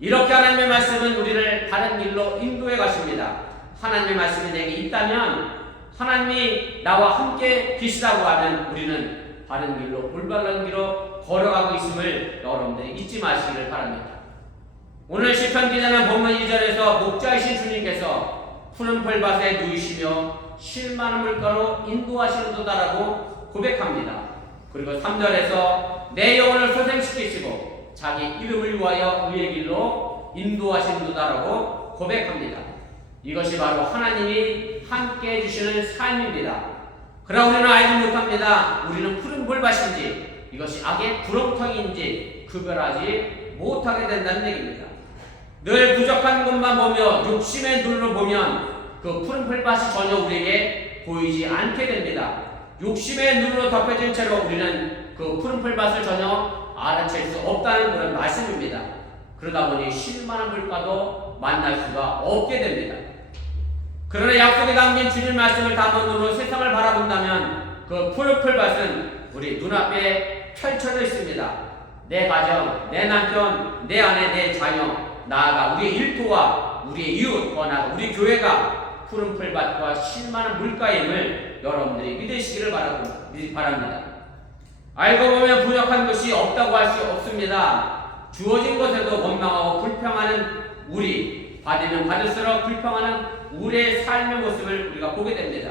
이렇게 하나님의 말씀은 우리를 바른 길로 인도해 가십니다. 하나님의 말씀이 내게 있다면 하나님이 나와 함께 계시다고 하면 우리는 바른 길로 올바른 길로 걸어가고 있음을 여러분들이 잊지 마시기를 바랍니다. 오늘 시편 기자는 본문 2절에서 목자이신 주님께서 푸른 풀밭에 누이시며 쉴 만한 물가로 인도하시는도다라고 고백합니다. 그리고 3절에서 내 영혼을 소생시키시고 자기 이름을 위하여 의의 길로 인도하시는도다라고 고백합니다. 이것이 바로 하나님이 함께 해주시는 삶입니다. 그러나 우리는 알지 못합니다. 우리는 푸른 풀밭인지 이것이 악의 구렁텅이인지 구별하지 못하게 된다는 얘기입니다. 늘 부족한 것만 보며 욕심의 눈으로 보면 그 푸른 풀밭이 전혀 우리에게 보이지 않게 됩니다. 욕심의 눈으로 덮여진 채로 우리는 그 푸른 풀밭을 전혀 알아챌 수 없다는 그런 말씀입니다. 그러다 보니 쉴만한 물가도 만날 수가 없게 됩니다. 그러나 약속에 담긴 주님 말씀을 담은 눈으로 세상을 바라본다면 그 푸른 풀밭은 우리 눈앞에 펼쳐져 있습니다. 내 가정, 내 남편, 내 아내, 내 자녀, 나아가 우리의 일터와 우리의 이웃, 나아가 우리 교회가 푸른 풀밭과 쉴만한 물가임을 여러분들이 믿으시기를 바랍니다. 알고 보면 부족한 것이 없다고 할 수 없습니다. 주어진 것에도 원망하고 불평하는 우리, 받으면 받을수록 불평하는 우리의 삶의 모습을 우리가 보게 됩니다.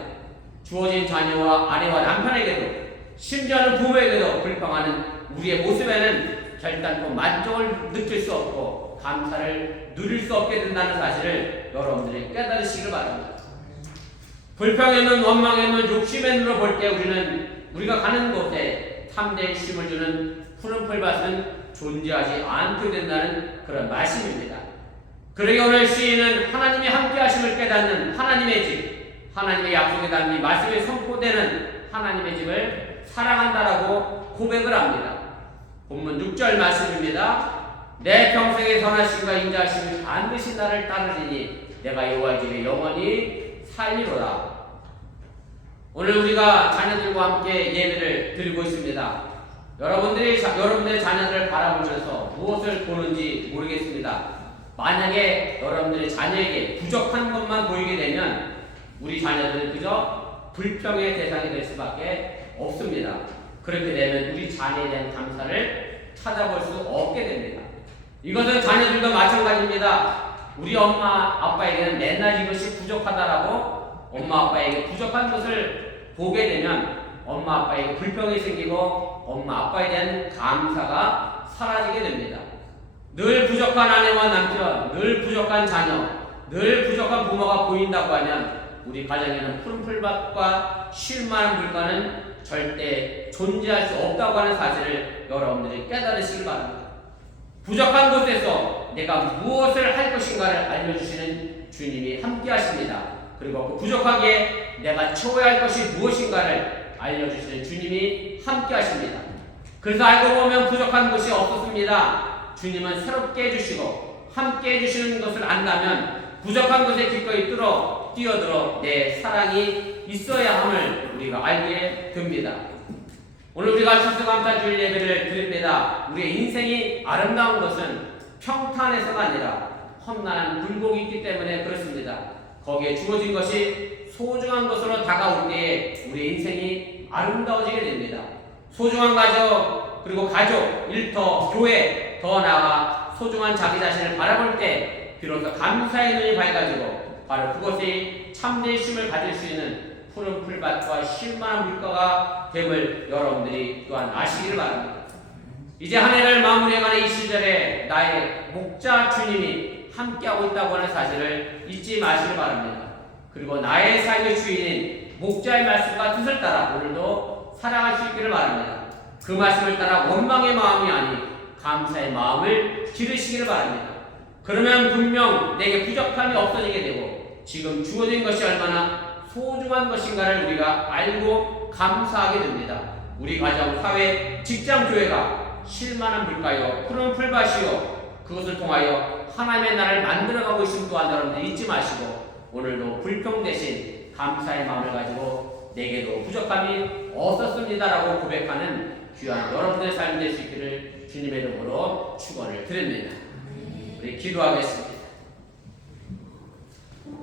주어진 자녀와 아내와 남편에게도 심지어는 부모에게도 불평하는 우리의 모습에는 결단코 만족을 느낄 수 없고 감사를 누릴 수 없게 된다는 사실을 여러분들이 깨달으시길 바랍니다. 불평에 있는 원망에 있는 욕심의 눈으로 볼 때 우리가 가는 곳에 탐대의 힘을 주는 푸른 풀밭은 존재하지 않게 된다는 그런 말씀입니다. 그러기 오늘 시인은 하나님이 함께 하심을 깨닫는 하나님의 집, 하나님의 약속에 담긴 말씀이 선포되는 하나님의 집을 사랑한다라고 고백을 합니다. 본문 6절 말씀입니다. 내 평생의 선하심과 인자하심이 반드시 나를 따르리니 내가 여호와의 집에 영원히 살리로다. 오늘 우리가 자녀들과 함께 예배를 드리고 있습니다. 여러분들의 자녀들을 바라보면서 무엇을 보는지 모르겠습니다. 만약에 여러분들의 자녀에게 부족한 것만 보이게 되면 우리 자녀들은 그저 불평의 대상이 될 수밖에 없습니다. 그렇게 되면 우리 자녀에 대한 감사를 찾아볼 수 없게 됩니다. 이것은 자녀들도 마찬가지입니다. 우리 엄마 아빠에게는 맨날 이것이 부족하다라고 엄마 아빠에게 부족한 것을 보게 되면 엄마 아빠에게 불평이 생기고 엄마 아빠에 대한 감사가 사라지게 됩니다. 늘 부족한 아내와 남편, 늘 부족한 자녀, 늘 부족한 부모가 보인다고 하면 우리 가정에는 푸른 풀밭과 쉴만한 물가는 절대 존재할 수 없다고 하는 사실을 여러분들이 깨달으시길 바랍니다. 부족한 곳에서 내가 무엇을 할 것인가를 알려주시는 주님이 함께 하십니다. 그리고 그 부족하기에 내가 채워야 할 것이 무엇인가를 알려주시는 주님이 함께 하십니다. 그래서 알고 보면 부족한 것이 없었습니다. 주님은 새롭게 해주시고 함께 해주시는 것을 안다면 부족한 것에 기꺼이 뛰어들어 내 사랑이 있어야 함을 우리가 알게 됩니다. 오늘 우리가 추수감사주일 예배를 드립니다. 우리의 인생이 아름다운 것은 평탄해서가 아니라 험난한 굴곡이 있기 때문에 그렇습니다. 거기에 주어진 것이 소중한 것으로 다가올 때에 우리의 인생이 아름다워지게 됩니다. 소중한 가족, 그리고 가족, 일터, 교회, 더 나아가 소중한 자기 자신을 바라볼 때 비로소 감사의 눈이 밝아지고 바로 그것이 참된 쉼을 가질 수 있는 푸른 풀밭과 쉴만한 물가가 됨을 여러분들이 또한 아시기를 바랍니다. 이제 한 해를 마무리해가는 이 시절에 나의 목자 주님이 함께하고 있다고 하는 사실을 잊지 마시길 바랍니다. 그리고 나의 삶의 주인인 목자의 말씀과 뜻을 따라 오늘도 살아갈 수 있기를 바랍니다. 그 말씀을 따라 원망의 마음이 아닌 감사의 마음을 기르시기를 바랍니다. 그러면 분명 내게 부족함이 없어지게 되고 지금 주어진 것이 얼마나 소중한 것인가를 우리가 알고 감사하게 됩니다. 우리 가정, 사회, 직장, 교회가 쉴만한 물가요, 푸른 풀밭이요, 그것을 통하여 하나님의 나라를 만들어가고 있음 또한 여러분들 잊지 마시고 오늘도 불평 대신 감사의 마음을 가지고 내게도 부족함이 없었습니다라고 고백하는 귀한 여러분들의 삶이 될 수 있기를 주님의 이름으로 축원을 드립니다. 우리 기도하겠습니다.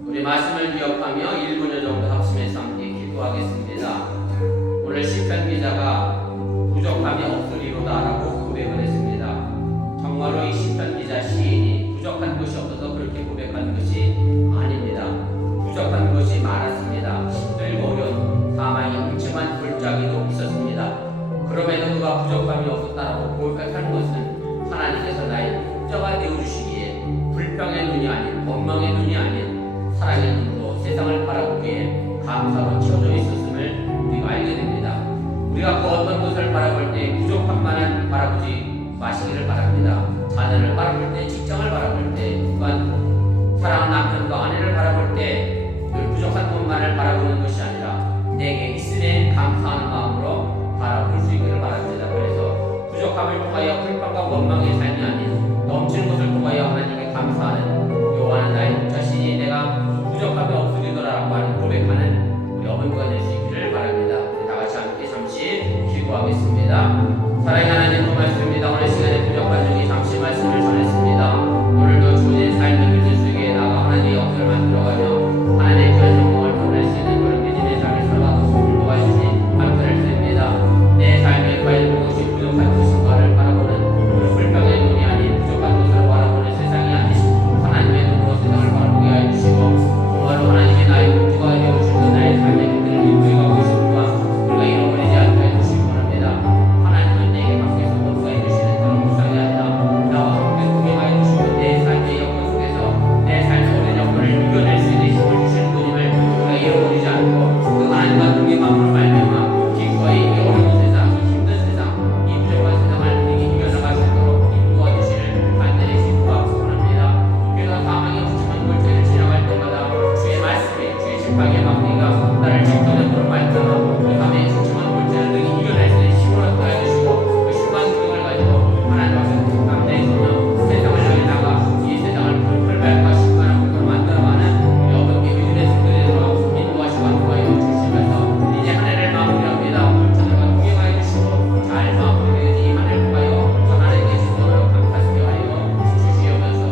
우리 말씀을 기억하며 1분여 정도 합심해서 함께 기도하겠습니다. 오늘 시편 기자가 부족함이 없으리로다라고 고백을 했습니다. 정말로 이 시편 기자 시인이 부족한 것이 없어서 그렇게 고백하는 것이 아닙니다. 부족한 것이 많았습니다. 힘들고 어려운 사망이 음침한 골짜기도 있었습니다. 그럼에도 그가 부족함이 없었다라고 고백하는 것은 하나님께서 나의 목자가 되어주시기에 불평의 눈이 아닌 원망의 눈이 아닌 사랑의 눈으로 세상을 바라보기에 감사로 채워져 있었음을 우리가 알게 됩니다. 우리가 그 어떤 것을 바라볼 때 부족함만은 바라보지 마시기를 바랍니다. 자녀를 바라볼 때, 직장을 바라볼 때, 또한 사랑하는 남편과 아내를 바라볼 때 늘 부족한 것만을 바라보는 것이 아니라 내게 있으니 감사하는 마음으로 바라볼 수 있기를 바랍니다. 그래서 부족함을 통하여 불평과 원망의 삶이 아닌 넘치는 것을 통하여 하나님께 감사하는 요한은 나의 자신이 내가 부족함이 없으리더라라고 하는 고백하는 우리 어머니가 될 수 있기를 바랍니다. 우리 다 같이 함께 잠시 기도하겠습니다. 사랑의 하나님 그 말씀입니다. 오늘 시간에 부족한 중에 잠시 말씀을 전했습니다. 오늘도 주어진 삶의 길들 속에 나가 하나님의 역사를 만들어가며 하나님의 귀한 영광을 드러낼 수 있는 그런 믿음의 삶을 살아가도록 인도하 주시니 감사를 드립니다. 내 삶에 과연 무엇이 부족한 것인가를 바라보는 불평의 눈이 아닌 부족한 것을 바라보는 세상이 아닌 하나님의 눈으로 세상을 바라보게 하여 주시고 정말로 하나님의 나의 목자가 되어주시고 나의 삶의 길들을 인도해 가고 계신 또한 우리가 잃어버리지 않게 해주시기 원합니다. 하나님은 내게 밖에서 뭔가 해주시는 그런 불쌍이 아니라 나와 함께 동행하여 주시고 내 삶의 여건 속에서 내 삶의 오랜 여건을 이겨낼 수 있는 힘을 주시는 분임을 우리가 잃어버리지 않고 그 하나님과 동행함으로 말미암아 기꺼이 이 어려운 세상, 이 힘든 세상, 이 부족한 세상을 우리에게 이겨나갈 수 있도록 인도하 주시를 간절히 기도하고 원합니다. 그래서 사망의 음침한 골짜기를 지나갈 때마다 주의 말씀에 주의 심판의 막리가 나를 직접적으로 말씀하고 이 밤의 음침한 골짜기를 능히 이겨낼 수 있는 힘을 얻게 하여 주시고 그 심한 기능을 가지고 하나님 앞에서 감사히 서며 세상을 향해 나가 이 세상을 풀풀발과 심판한 것으로 만들어가는 우리 어머니 믿음의 손들이로 인도하시고 인도하여 주시면서 이제 한 해를 마무리합니다. 저들과 동행하여 주시고 잘 마무리되는 이 한 해를 통하여 저 하나님께 진정으로 감사드려 하여 주시옵소서.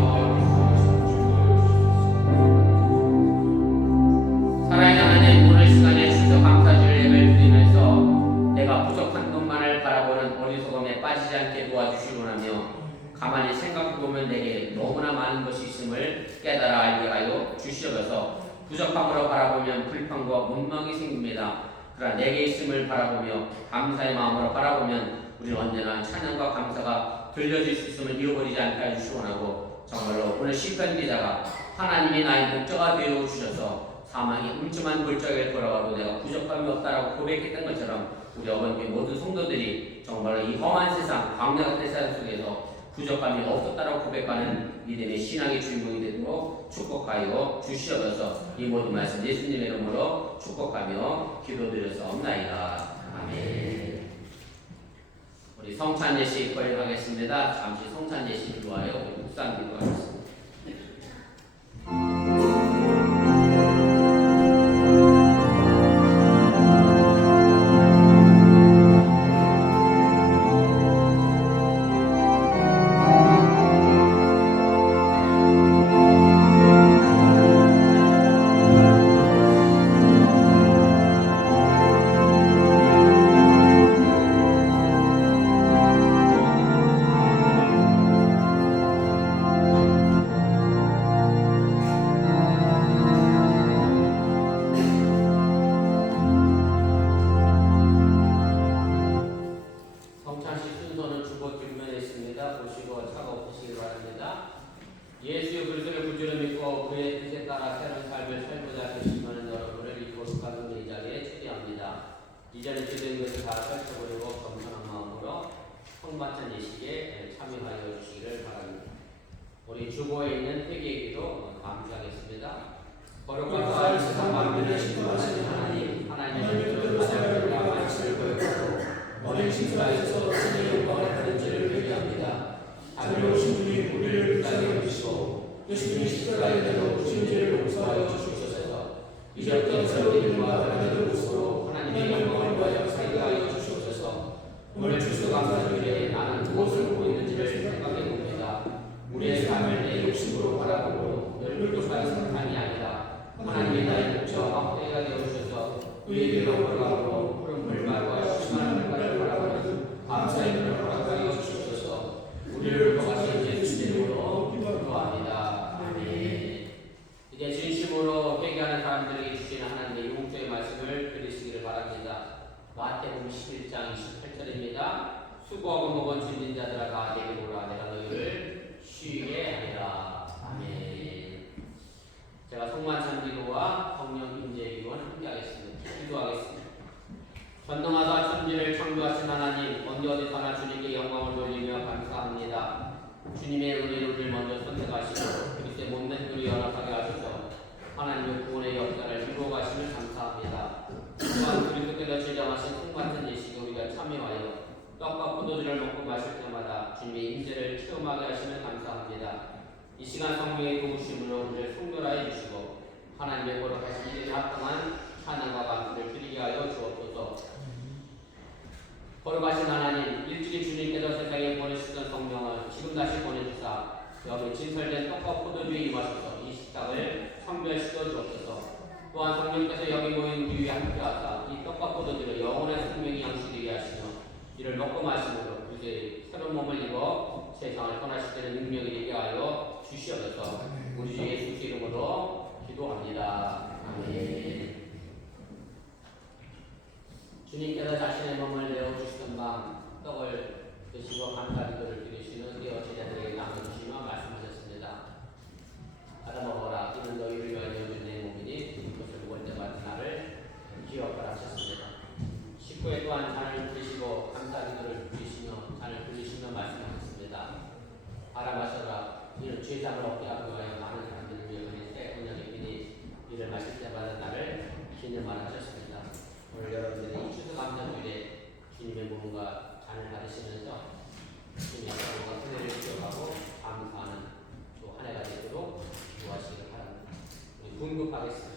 사랑의 하나님, 오늘 시간에 주셔서 감사주를 예배를 드리면서 내가 부족한 것만을 바라보는 어리석음에 빠지지 않게 도와주시기 원하며 가만히 생각해보면 내게 너무나 많은 것이 있음을 깨달아 알게 하여 주시옵소서. 부족함으로 바라보면 불평과 원망이 생깁니다. 그러나 내게 있음을 바라보며 감사의 마음으로 바라보면 우리는 언제나 찬양과 감사가 들려질 수 있음을 잃어버리지 않게 해주시기 원하고 정말로 오늘 시편 기자가 하나님이 나의 목자가 되어 주셔서 사망이 음침한 골짜기를 걸어가도 내가 부족함이 없다라고 고백했던 것처럼 우리 어머니 모든 성도들이 정말로 이 험한 세상, 광야 같은 세상 속에서 부족함이 없었다라고 고백하는 믿음의 신앙의 주인공이 되도록 축복하여 주시옵소서. 이 모든 말씀 예수님의 이름으로 축복하며 기도드렸사옵나이다. 아멘. 우리 성찬 예식 거행하겠습니다. 잠시 성찬 예식을 위하여 우리 묵상 기도하겠습니다. 순서는 주보 뒷면에 있습니다. 보시고 작업하시기 바랍니다. 예수 그리스도를 구주로 믿고 그의 뜻에 따라 새로운 삶을 살고자 결심하는 여러분을 이 거룩한 은혜의 자리에 초대합니다. 이전에 주된 것을 다 펼쳐보려고 겸손한 마음으로 성만찬 예식에 참여하여 주시기를 바랍니다. 우리 주보에 있는 회개기도 감사하겠습니다. 거룩한 세상 만민을 신도하시는 하나님, 하나님의 뜻을 가장 하실 것이고 어린 신사에서 신의 영광을 받은 죄를 회개합니다. 자비로 오신 주님 우리를 불쌍히 여기시고 예수님의 십자가의 대로 주신 죄를 용서하여 주시옵소서. 잊었던 새로운 이름과 하나님을 모습으로 하나님의 영광을 위하여 살게 하여 주시옵소서. 오늘 주수 감사주일에 나는 무엇을 보고 있는지를 생각해 봅니다. 우리의 삶을 내 욕심으로 바라보고 열불로 사는 사람이 아니라 하나님의 나의 목적 확대가 되어주셔서 그에게로 걸어가고 푸른 물말과 심한 물말을 바라보는 감사의 눈을 허락하여 주시옵소서. 우리를 거하신 예수 이름으로 기도합니다. 아멘. 이제 진심으로 회개하는 사람들에게 주시는 하나님의 용서의 말씀을 들으시기를 바랍니다. 마태복음 11장 28절입니다. 수고하고 먹은 짐진 자들아 다 내게로 오라 내가 너희를 쉬게 하리라. 아멘. 제가 성만찬 기도와 성령 임재의 기도는 함께 하겠습니다. 기도하겠습니다. 전능하사 천지를 창조하신 하나님, 언제 어디서나 주님께 영광을 돌리며 감사합니다. 주님의 은혜를 우리를 먼저 선택하시고 그리스도의 못된 우리 연합하게 하셔서 하나님의 구원의 역사를 이루어 가심을 감사합니다. 또한 그리스도께서 제정하신 성만찬 예식에 우리가 참여하여 떡과 포도주를 먹고 마실 때마다 주님의 임재를 체험하게 하시면 감사합니다. 이 시간 성령의 도우심으로 우리를 성결하여 주시고 하나님의 거룩하신 일에 합당한 찬양과 감사를 드리게 하여 주옵소서. 거룩하신 하나님, 일찍이 주님께서 세상에 보내주셨던 성령을 지금 다시 보내주사 여기 진설된 떡과 포도주에 임하셔서 이 식탁을 성별시켜 주옵소서. 또한 성령께서 여기 모인 우리 위에 함께하사 이 떡과 포도주를 영혼의 생명이 양식되게 하시며 이를 먹고 마심으로 그리스도의 새로운 몸을 입어 세상을 떠나실 때는 능력이 되게 하여 주시옵소서. 우리 주 예수 이름으로 기도합니다. 아멘. 주님께서 자신의 몸을 내어주시던 밤 떡을 드시고 감사기도를 드리시는 이 어제자들에게 나눠주시며 말씀하셨습니다. 받아 먹어라. 이는 너희를 위하여 준 내 몸이니 이것을 먹을 때마다 나를 기억하라 하셨습니다. 식구에 또한 잔을 드시고 감사기도를 드리시며 잔을 드리시며 말씀하셨습니다. 알아마셔라. 이는 죄상을 얻게 하기 위하여 많은 사람들을 위해 새 언약의 비니 이를 마실 때마다 나를 기념하라 하셨습니다. 오늘 여러분들이 이 추수감사주일에 주님의 몸과 잔을 받으시면서 주님의 몸과 은혜를 기억하고 감사하는 또 한 해가 되도록 기도하시길 바랍니다. 우리 분급하겠습니다.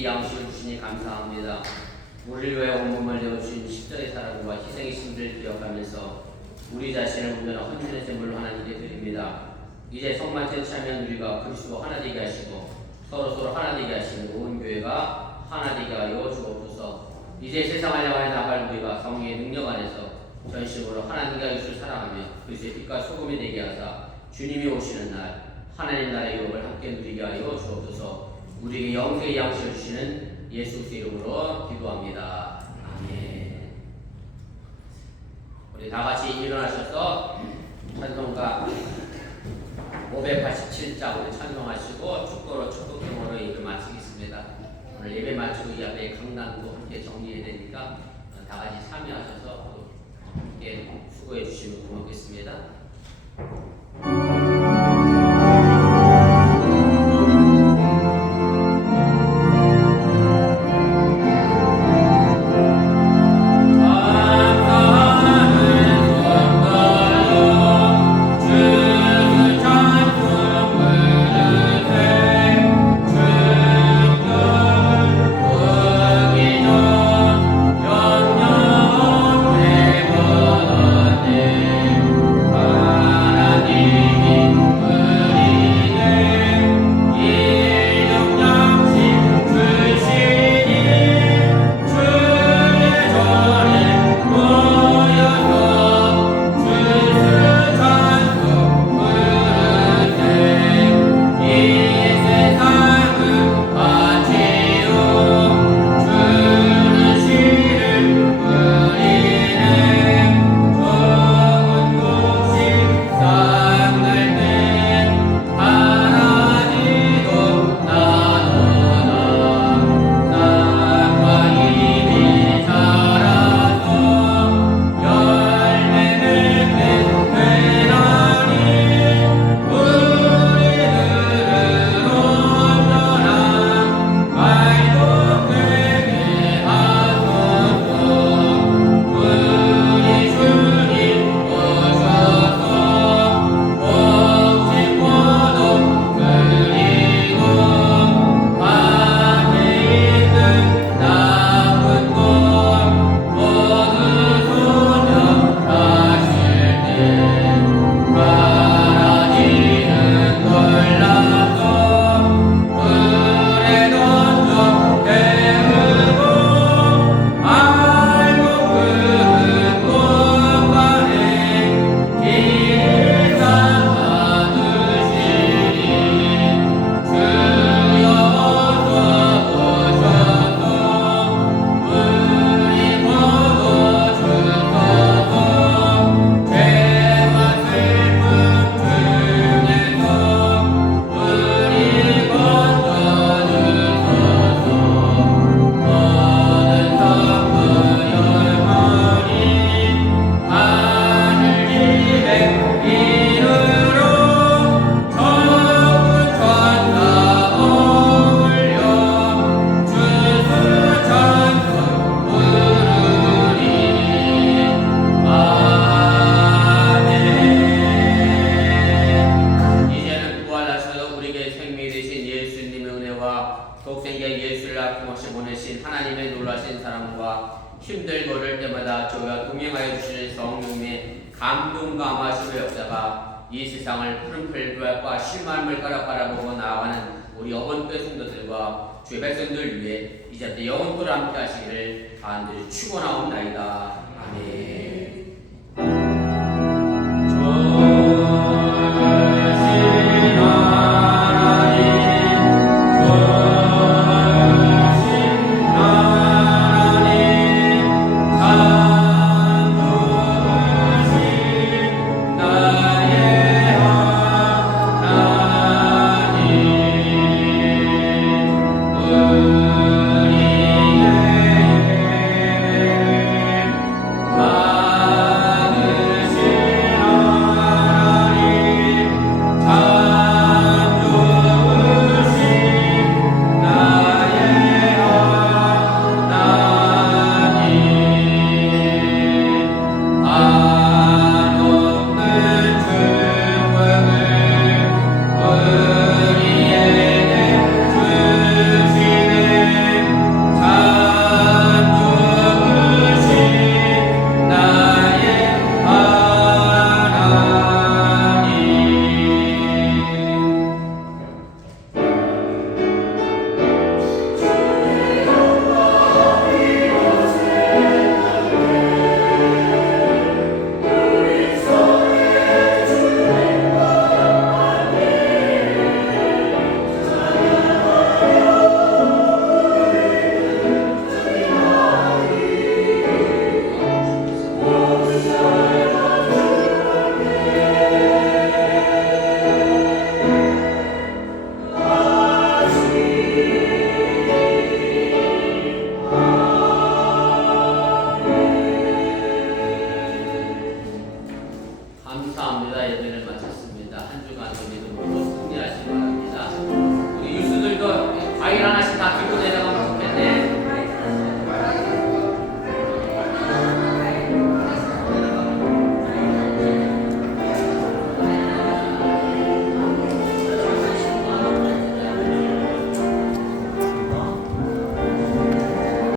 영생의 양식을 주시니 감사합니다. 우리를 위하여 온몸을 내어주신 십자의 사랑과 희생의 신들을 기억하면서 우리 자신을 온전한 헌신의 제물로 하나님께 드립니다. 이제 성만찬 차면 우리가 그리스도 하나 되게 하시고 서로 하나 되게 하시는 온 교회가 하나 되게 하여 주옵소서. 이제 세상을 향하여 나갈 우리가 성령의 능력 안에서 전심으로 하나님과 예수를 사랑하며 그리스도의 빛과 소금이 되게 하사 주님이 오시는 날 하나님 나라의 유업을 함께 누리게 하여 주옵소서. 우리에게 영생의 양식을 주시는 예수 그리스도의 이름으로 기도합니다. 아멘. 우리 다 같이 일어나셔서 찬송가 587장 우리 찬송하시고 축도로 축도경으로 예배 마치겠습니다. 오늘 예배 마치고 이 앞에 강단도 함께 정리해야 되니까 다 같이 참여하셔서 함께 수고해 주시면 고맙겠습니다. 힘들 걸을 때마다 저와 동행하여 주시는 성령님의 감동 감화심의 역사가 이 세상을 푸른 풀과 심한 가라 바라보고 나아가는 우리 어번교회 성도들과 주의 백성들 위해 이제부터 영원토록 함께 하시기를 간절히 축원하옵나이다. 아멘.